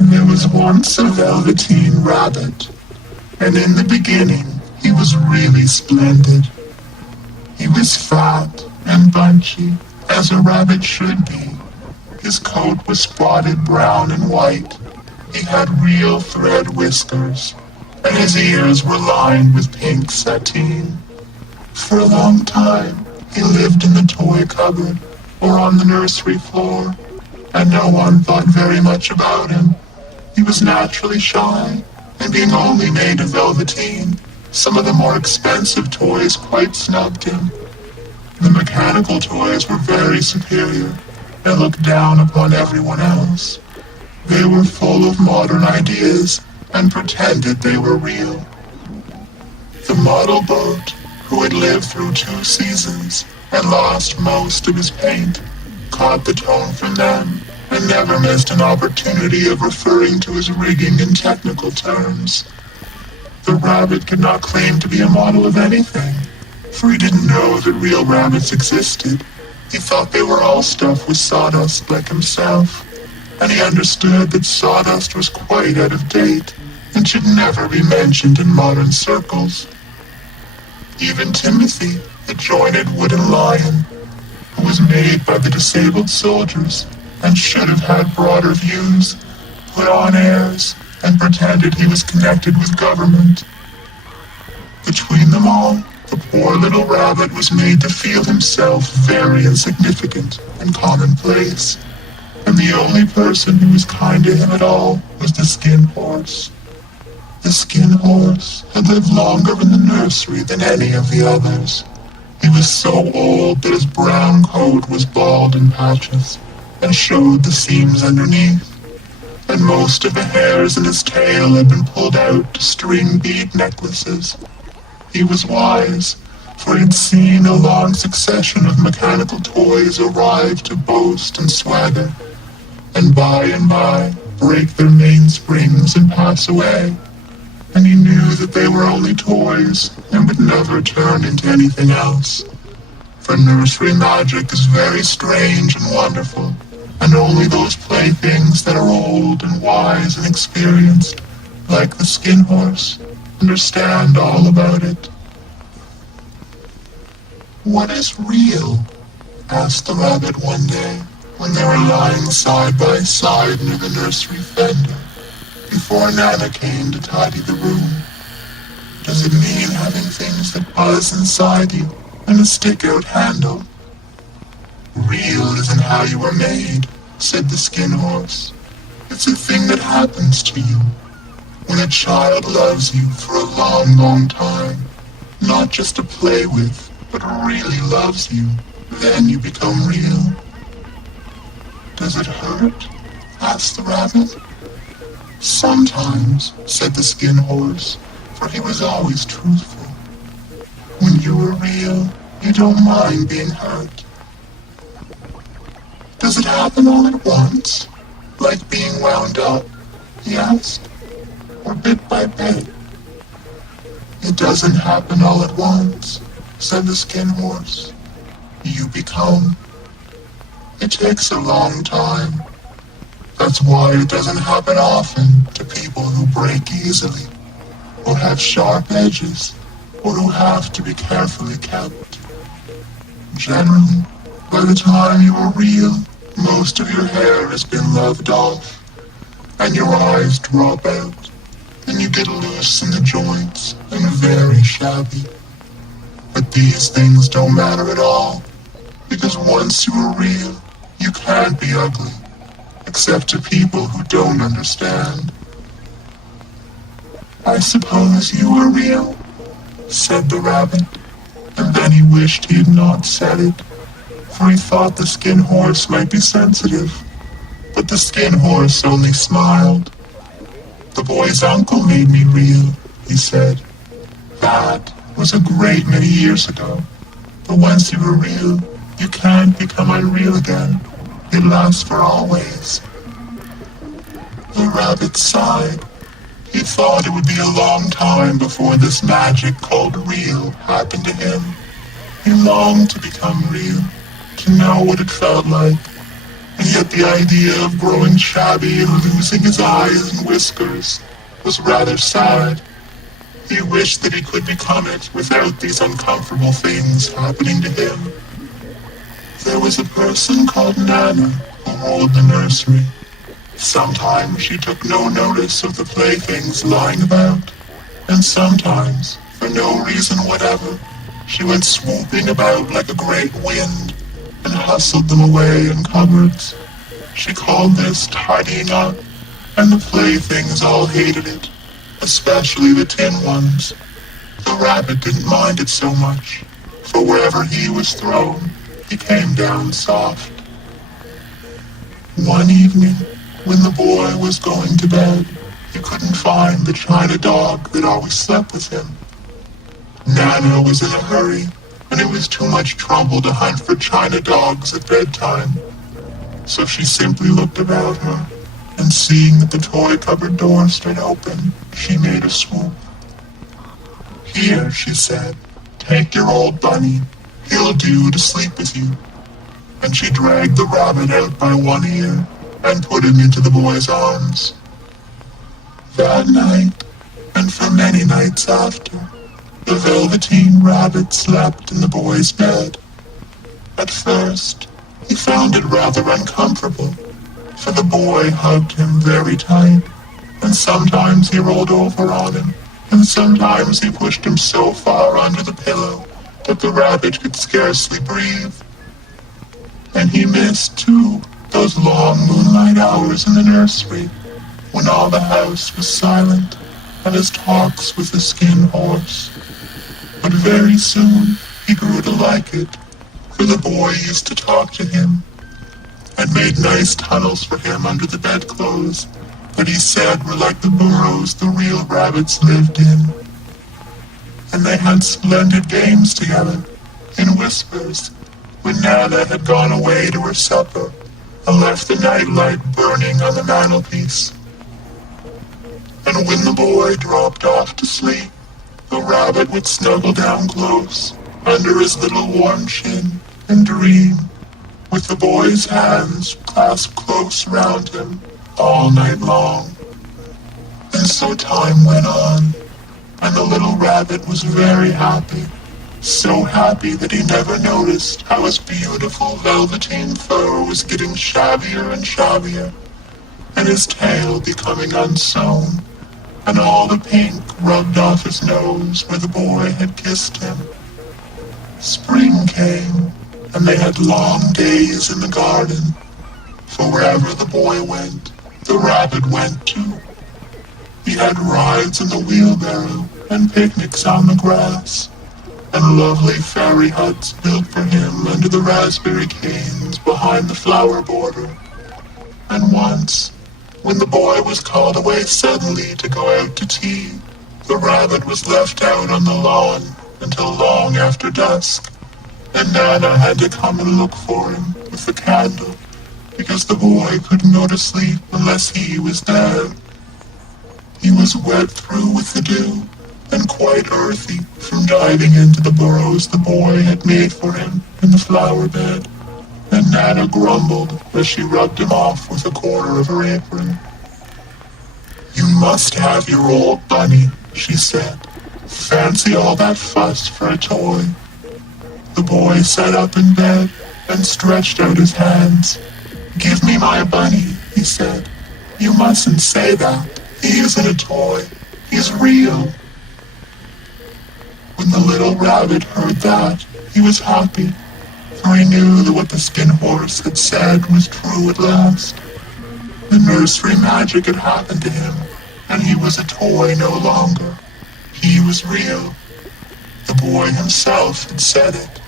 There was once a Velveteen Rabbit, and in the beginning he was really splendid. He was fat and bunchy, as a rabbit should be. His coat was spotted brown and white. He had real thread whiskers, and his ears were lined with pink sateen. For a long time, he lived in the toy cupboard or on the nursery floor, and no one thought very much about him. He was naturally shy, and being only made of velveteen, some of the more expensive toys quite snubbed him. The mechanical toys were very superior and looked down upon everyone else. They were full of modern ideas and pretended they were real. The model boat, who had lived through 2 seasons and lost most of his paint, caught the tone from them and never missed an opportunity of referring to his rigging in technical terms. The rabbit could not claim to be a model of anything, for he didn't know that real rabbits existed. He thought they were all stuffed with sawdust like himself, and he understood that sawdust was quite out of date and should never be mentioned in modern circles. Even Timothy, the jointed wooden lion, who was made by the disabled soldiers and should have had broader views, put on airs and pretended he was connected with government. Between them all, the poor little rabbit was made to feel himself very insignificant and commonplace, and the only person who was kind to him at all was the skin horse. The skin horse had lived longer in the nursery than any of the others. He was so old that his brown coat was bald in patches and showed the seams underneath, and most of the hairs in his tail had been pulled out to string bead necklaces. He was wise, for he had seen a long succession of mechanical toys arrive to boast and swagger, and by break their mainsprings and pass away, and he knew that they were only toys and would never turn into anything else. For nursery magic is very strange and wonderful, and only those playthings that are old and wise and experienced, like the skin horse, understand all about it. "What is real?" asked the rabbit one day, when they were lying side by side near the nursery fender, before Nana came to tidy the room. "Does it mean having things that buzz inside you and a stick-out handle?" "Real isn't how you were made," said the skin horse. "It's a thing that happens to you. When a child loves you for a long, long time, not just to play with, but really loves you, then you become real." "Does it hurt?" asked the rabbit. "Sometimes," said the skin horse, for he was always truthful. "When you are real, you don't mind being hurt." "Does it happen all at once, like being wound up?" he asked. "Or bit by bit?" "It doesn't happen all at once," said the skin horse. "You become. It takes a long time. That's why it doesn't happen often to people who break easily, or have sharp edges, or who have to be carefully kept. Generally, by the time you are real, most of your hair has been loved off, and your eyes drop out, and you get loose in the joints and very shabby. But these things don't matter at all, because once you are real, you can't be ugly, except to people who don't understand." "I suppose you are real," said the rabbit, and then he wished he had not said it, for he thought the skin horse might be sensitive, but the skin horse only smiled. "The boy's uncle made me real," he said. "That was a great many years ago, but once you are real, you can't become unreal again. It lasts for always." The rabbit sighed. He thought it would be a long time before this magic called real happened to him. He longed to become real, to know what it felt like, and yet the idea of growing shabby and losing his eyes and whiskers was rather sad. He wished that he could become it without these uncomfortable things happening to him. There was a person called Nana who ruled the nursery. Sometimes she took no notice of the playthings lying about, and sometimes, for no reason whatever, she went swooping about like a great wind and hustled them away in cupboards. She called this tidying up, and the playthings all hated it, especially the tin ones. The rabbit didn't mind it so much, for wherever he was thrown, he came down soft. One evening, when the boy was going to bed, he couldn't find the china dog that always slept with him. Nana was in a hurry, and it was too much trouble to hunt for china dogs at bedtime. So she simply looked about her, and seeing that the toy cupboard door stood open, she made a swoop. "Here," she said, "take your old bunny. He'll do to sleep with you." And she dragged the rabbit out by one ear and put him into the boy's arms. That night, and for many nights after, the Velveteen Rabbit slept in the boy's bed. At first, he found it rather uncomfortable, for the boy hugged him very tight, and sometimes he rolled over on him, and sometimes he pushed him so far under the pillow that the rabbit could scarcely breathe. And he missed, too, those long moonlight hours in the nursery, when all the house was silent, and his talks with the skin horse. But very soon he grew to like it, for the boy used to talk to him, and made nice tunnels for him under the bedclothes that he said were like the burrows the real rabbits lived in. And they had splendid games together, in whispers, when Nana had gone away to her supper and left the nightlight burning on the mantelpiece. And when the boy dropped off to sleep, the rabbit would snuggle down close under his little warm chin and dream, with the boy's hands clasped close round him all night long. And so time went on, and the little rabbit was very happy, so happy that he never noticed how his beautiful velveteen fur was getting shabbier and shabbier, and his tail becoming unsewn, and all the pink rubbed off his nose where the boy had kissed him. Spring came, and they had long days in the garden, for wherever the boy went, the rabbit went too. He had rides in the wheelbarrow and picnics on the grass, and lovely fairy huts built for him under the raspberry canes behind the flower border. And once, when the boy was called away suddenly to go out to tea, the rabbit was left out on the lawn until long after dusk, and Nana had to come and look for him with the candle, because the boy couldn't go to sleep unless he was there. He was wet through with the dew, and quite earthy from diving into the burrows the boy had made for him in the flower bed, and Nana grumbled as she rubbed him off with a corner of her apron. "You must have your old bunny," she said. "Fancy all that fuss for a toy." The boy sat up in bed and stretched out his hands. "Give me my bunny," he said. "You mustn't say that. He isn't a toy. He's real." When the little rabbit heard that, he was happy, for he knew that what the skin horse had said was true at last. The nursery magic had happened to him, and he was a toy no longer. He was real. The boy himself had said it.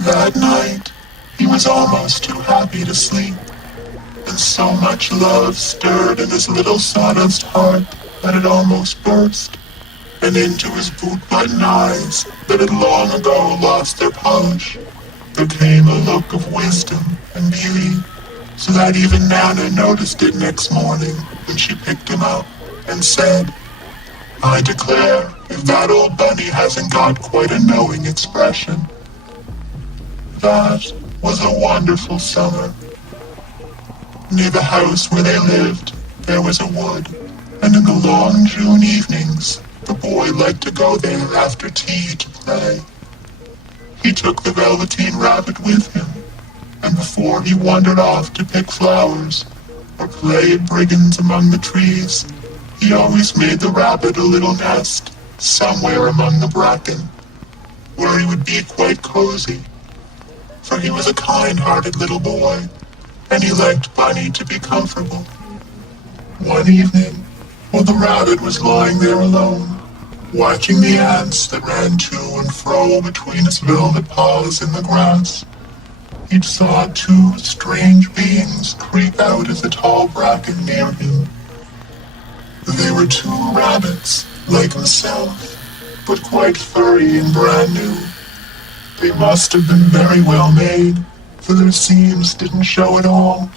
That night, he was almost too happy to sleep, and so much love stirred in his little sawdust heart that it almost burst, and into his boot-button eyes that had long ago lost their polish, there came a look of wisdom and beauty, so that even Nana noticed it next morning when she picked him up and said, "I declare, if that old bunny hasn't got quite a knowing expression." That was a wonderful summer, Near the house where they lived, there was a wood, and in the long June evenings, the boy liked to go there after tea to play. He took the Velveteen Rabbit with him, and before he wandered off to pick flowers or play at brigands among the trees, he always made the rabbit a little nest somewhere among the bracken, where he would be quite cozy, for he was a kind-hearted little boy, and he liked Bunny to be comfortable. One evening, while the rabbit was lying there alone, watching the ants that ran to and fro between his velvet paws in the grass, he saw two strange beings creep out of the tall bracken near him. They were two rabbits, like himself, but quite furry and brand new. They must have been very well made, for their seams didn't show at all,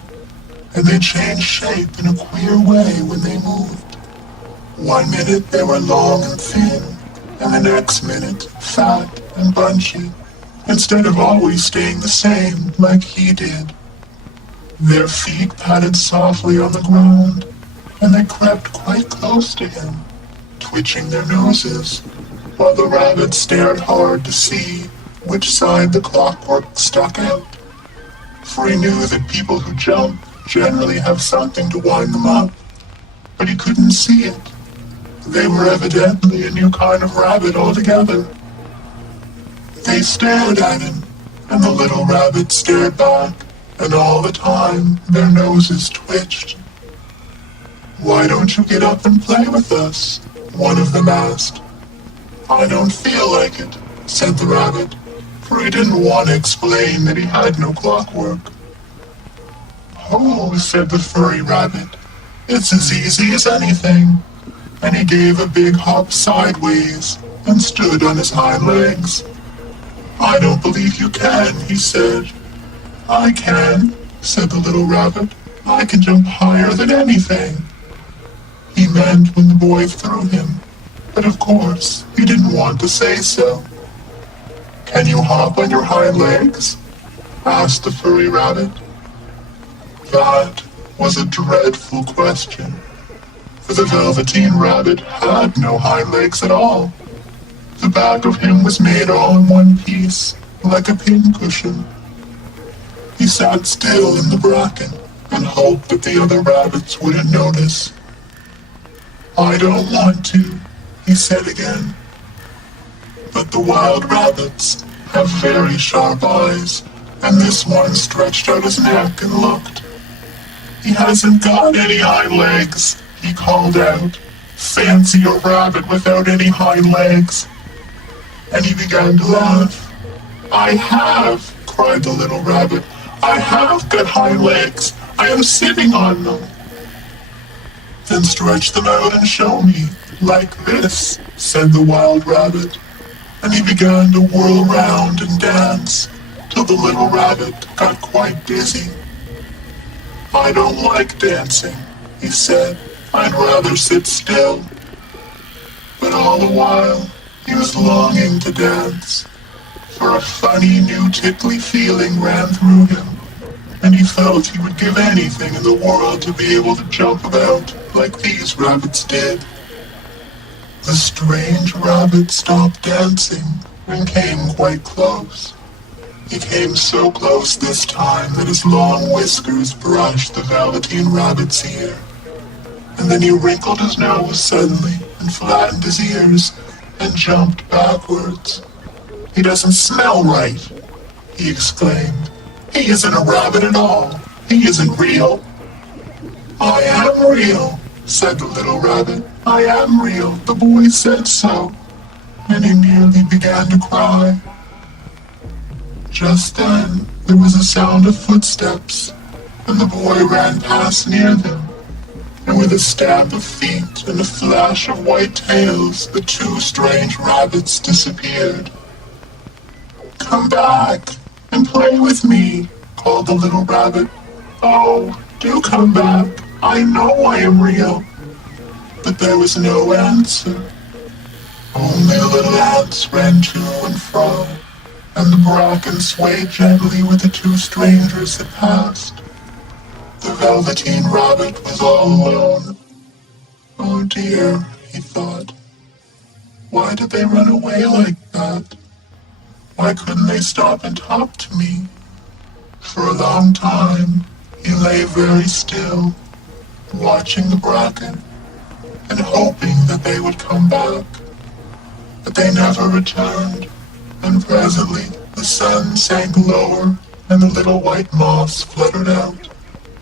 and they changed shape in a queer way when they moved. One minute they were long and thin, and the next minute fat and bunchy, instead of always staying the same like he did. Their feet patted softly on the ground, and they crept quite close to him, twitching their noses, while the rabbit stared hard to see which side the clockwork stuck out, for he knew that people who jump generally have something to wind them up, but he couldn't see it. They were evidently a new kind of rabbit altogether. They stared at him, and the little rabbit stared back, and all the time their noses twitched. "Why don't you get up and play with us?" one of them asked. "I don't feel like it," said the rabbit, for he didn't want to explain that he had no clockwork. "Oh," said the furry rabbit, "it's as easy as anything," and he gave a big hop sideways and stood on his hind legs. "I don't believe you can," he said. "I can," said the little rabbit. "I can jump higher than anything." He meant when the boy threw him, but of course he didn't want to say so. "Can you hop on your hind legs?" asked the furry rabbit. That was a dreadful question, for the Velveteen Rabbit had no hind legs at all. The back of him was made all in one piece, like a pincushion. He sat still in the bracken and hoped that the other rabbits wouldn't notice. "I don't want to," he said again. But the wild rabbits have very sharp eyes, and this one stretched out his neck and looked. "He hasn't got any hind legs," he called out. "Fancy a rabbit without any hind legs." And he began to laugh. "I have," cried the little rabbit. "I have got hind legs. I am sitting on them." "Then stretch them out and show me, like this," said the wild rabbit. And he began to whirl round and dance, till the little rabbit got quite dizzy. "I don't like dancing," he said. "I'd rather sit still." But all the while, he was longing to dance, for a funny new tickly feeling ran through him, and he felt he would give anything in the world to be able to jump about like these rabbits did. The strange rabbit stopped dancing and came quite close. He came so close this time that his long whiskers brushed the Velveteen Rabbit's ear, and then he wrinkled his nose suddenly and flattened his ears and jumped backwards. "He doesn't smell right," he exclaimed. "He isn't a rabbit at all. He isn't real." "I am real," said the little rabbit. "I am real. The boy said so." And he nearly began to cry. Just then, there was a sound of footsteps, and the boy ran past near them, and with a stamp of feet and a flash of white tails, the two strange rabbits disappeared. "Come back and play with me," called the little rabbit. "Oh, do come back. I know I am real." But there was no answer. Only the little ants ran to and fro, and the bracken swayed gently with the two strangers that passed. The Velveteen Rabbit was all alone. Oh dear, he thought. Why did they run away like that? Why couldn't they stop and talk to me? For a long time, he lay very still, watching the bracken and hoping that they would come back. But they never returned, and presently the sun sank lower and the little white moths fluttered out,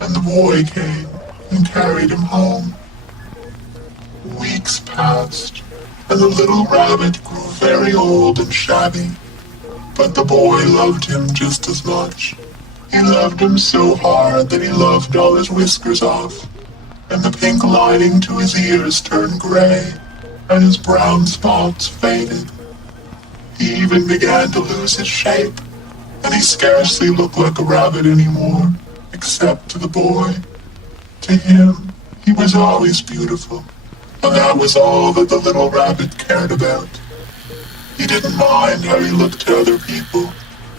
and the boy came and carried him home. Weeks passed, and the little rabbit grew very old and shabby, but the boy loved him just as much. He loved him so hard that he loved all his whiskers off, and the pink lining to his ears turned gray, and his brown spots faded. He even began to lose his shape, and he scarcely looked like a rabbit anymore, except to the boy. To him, he was always beautiful, and that was all that the little rabbit cared about. He didn't mind how he looked to other people,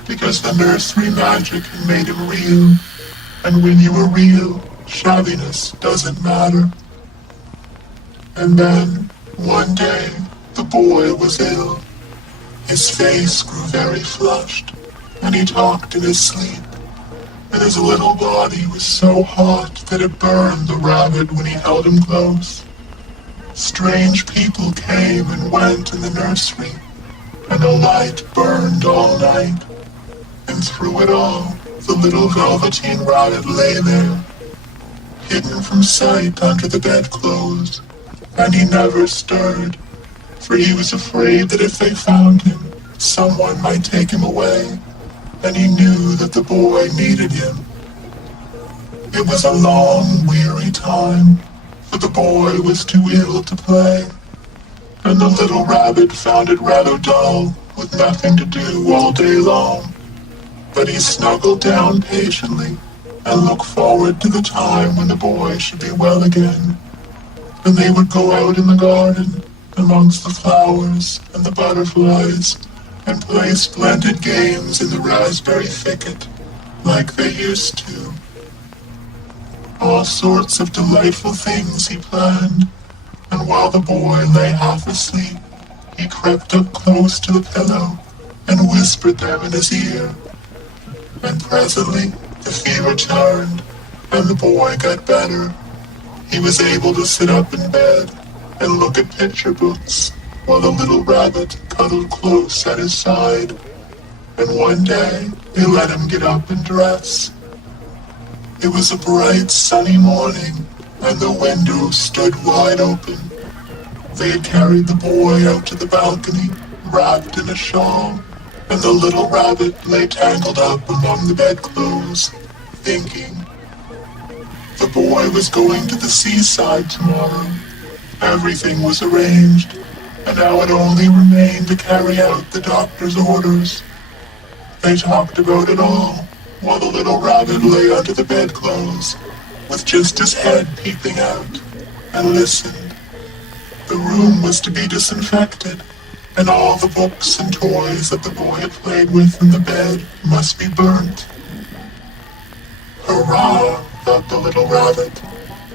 because the nursery magic had made him real, and when you are real, shabbiness doesn't matter. And then, one day, the boy was ill. His face grew very flushed, and he talked in his sleep, and his little body was so hot that it burned the rabbit when he held him close. Strange people came and went in the nursery, and a light burned all night. And through it all, the little Velveteen Rabbit lay there, hidden from sight under the bedclothes, and he never stirred, for he was afraid that if they found him, someone might take him away, and he knew that the boy needed him. It was a long, weary time, for the boy was too ill to play, and the little rabbit found it rather dull, with nothing to do all day long. But he snuggled down patiently and looked forward to the time when the boy should be well again, and they would go out in the garden amongst the flowers and the butterflies and play splendid games in the raspberry thicket like they used to. All sorts of delightful things he planned, and while the boy lay half asleep, he crept up close to the pillow and whispered them in his ear. And presently the fever turned, and the boy got better. He was able to sit up in bed and look at picture books, while the little rabbit cuddled close at his side. And one day they let him get up and dress. It was a bright sunny morning, and the window stood wide open. They had carried the boy out to the balcony, wrapped in a shawl, and the little rabbit lay tangled up among the bedclothes, thinking. The boy was going to the seaside tomorrow. Everything was arranged, and now it only remained to carry out the doctor's orders. They talked about it all, while the little rabbit lay under the bedclothes, with just his head peeping out, and listened. The room was to be disinfected, and all the books and toys that the boy had played with in the bed must be burnt. Hurrah, thought the little rabbit.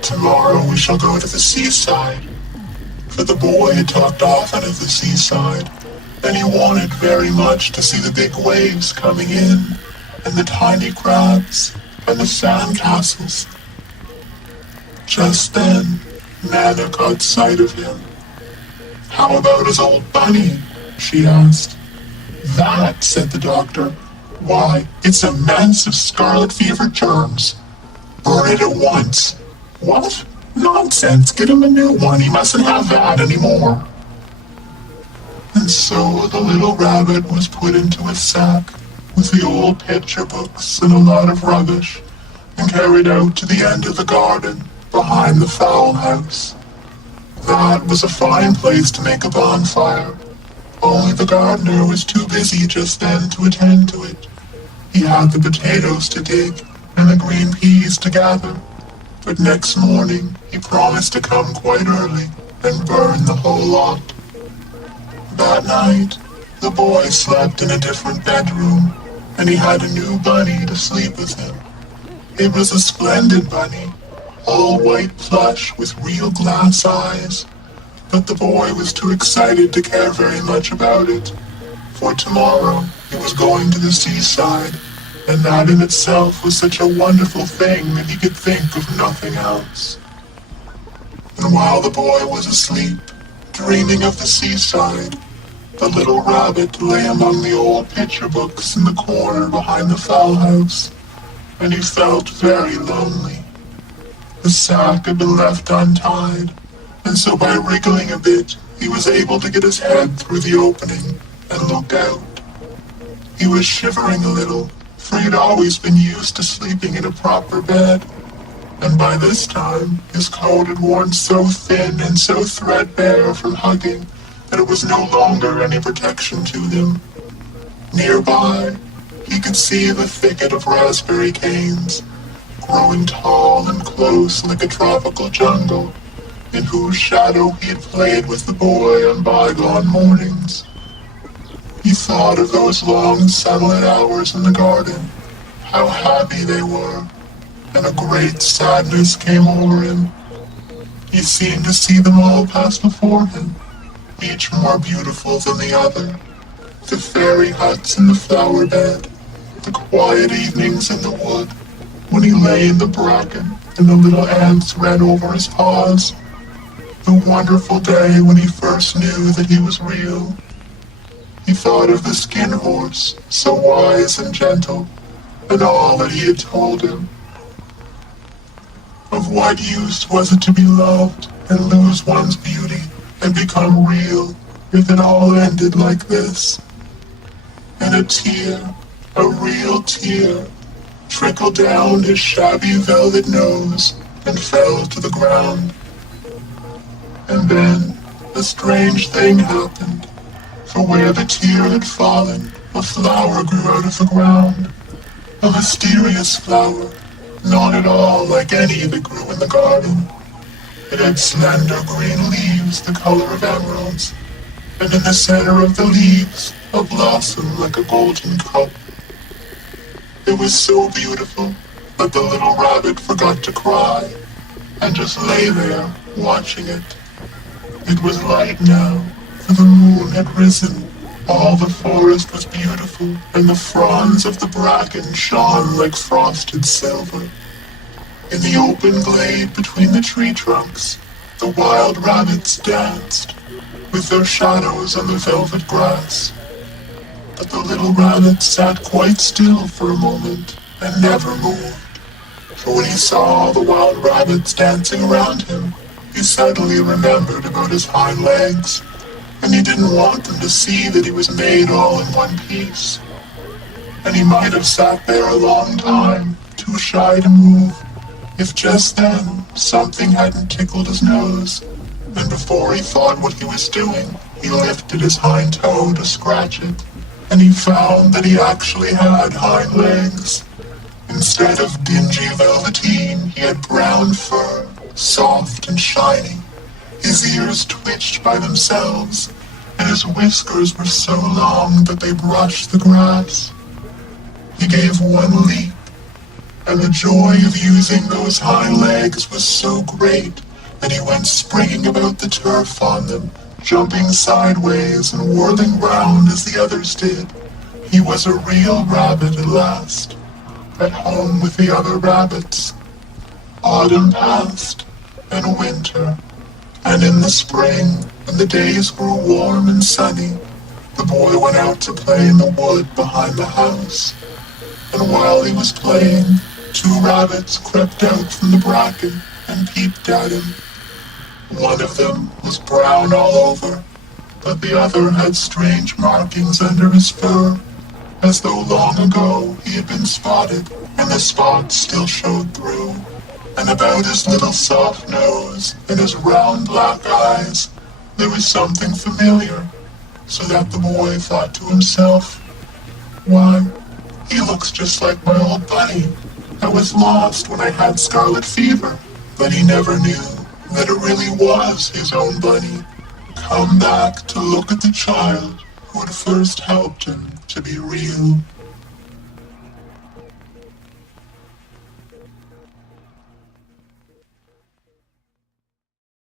Tomorrow we shall go to the seaside. For the boy had talked often of the seaside, and he wanted very much to see the big waves coming in, and the tiny crabs, and the sand castles. Just then, Nana caught sight of him. "How about his old bunny?" she asked. "That," said the doctor. "Why, it's a mess of scarlet fever germs. Burn it at once." "What? Nonsense! Get him a new one. He mustn't have that anymore." And so the little rabbit was put into a sack with the old picture books and a lot of rubbish, and carried out to the end of the garden behind the fowl house. That was a fine place to make a bonfire, only the gardener was too busy just then to attend to it. He had the potatoes to dig and the green peas to gather, but next morning he promised to come quite early and burn the whole lot. That night, the boy slept in a different bedroom, and he had a new bunny to sleep with him. It was a splendid bunny, all white plush with real glass eyes, but the boy was too excited to care very much about it, for tomorrow he was going to the seaside, and that in itself was such a wonderful thing that he could think of nothing else. And while the boy was asleep, dreaming of the seaside, the little rabbit lay among the old picture books in the corner behind the fowl house, and he felt very lonely. The sack had been left untied, and so by wriggling a bit, he was able to get his head through the opening and look out. He was shivering a little, for he had always been used to sleeping in a proper bed, and by this time his coat had worn so thin and so threadbare from hugging that it was no longer any protection to him. Nearby, he could see the thicket of raspberry canes, growing tall and close like a tropical jungle, in whose shadow he had played with the boy on bygone mornings. He thought of those long sunlit hours in the garden, how happy they were, and a great sadness came over him. He seemed to see them all pass before him, each more beautiful than the other. The fairy huts in the flower bed, the quiet evenings in the wood, when he lay in the bracken and the little ants ran over his paws, the wonderful day when he first knew that he was real. He thought of the skin horse, so wise and gentle, and all that he had told him. Of what use was it to be loved and lose one's beauty and become real if it all ended like this? And a tear, a real tear, trickled down his shabby velvet nose and fell to the ground. And then a strange thing happened, for where the tear had fallen, a flower grew out of the ground. A mysterious flower, not at all like any that grew in the garden. It had slender green leaves the color of emeralds, and in the center of the leaves, a blossom like a golden cup. It was so beautiful that the little rabbit forgot to cry, and just lay there, watching it. It was light now, for the moon had risen. All the forest was beautiful, and the fronds of the bracken shone like frosted silver. In the open glade between the tree trunks, the wild rabbits danced, with their shadows on the velvet grass. But the little rabbit sat quite still for a moment, and never moved. For when he saw all the wild rabbits dancing around him, he suddenly remembered about his hind legs, and he didn't want them to see that he was made all in one piece. And he might have sat there a long time, too shy to move, if just then something hadn't tickled his nose, and before he thought what he was doing, he lifted his hind toe to scratch it, and he found that he actually had hind legs. Instead of dingy velveteen, he had brown fur, soft and shiny. His ears twitched by themselves, and his whiskers were so long that they brushed the grass. He gave one leap, and the joy of using those hind legs was so great that he went springing about the turf on them, jumping sideways and whirling round as the others did. He was a real rabbit at last, at home with the other rabbits. Autumn passed, and winter, and in the spring, when the days grew warm and sunny, the boy went out to play in the wood behind the house. And while he was playing, two rabbits crept out from the bracken and peeped at him. One of them was brown all over, but the other had strange markings under his fur, as though long ago he had been spotted, and the spots still showed through. And about his little soft nose and his round black eyes, there was something familiar, so that the boy thought to himself, "Why, he looks just like my old bunny. I was lost when I had scarlet fever," but he never knew that it really was his own bunny, come back to look at the child who had first helped him to be real.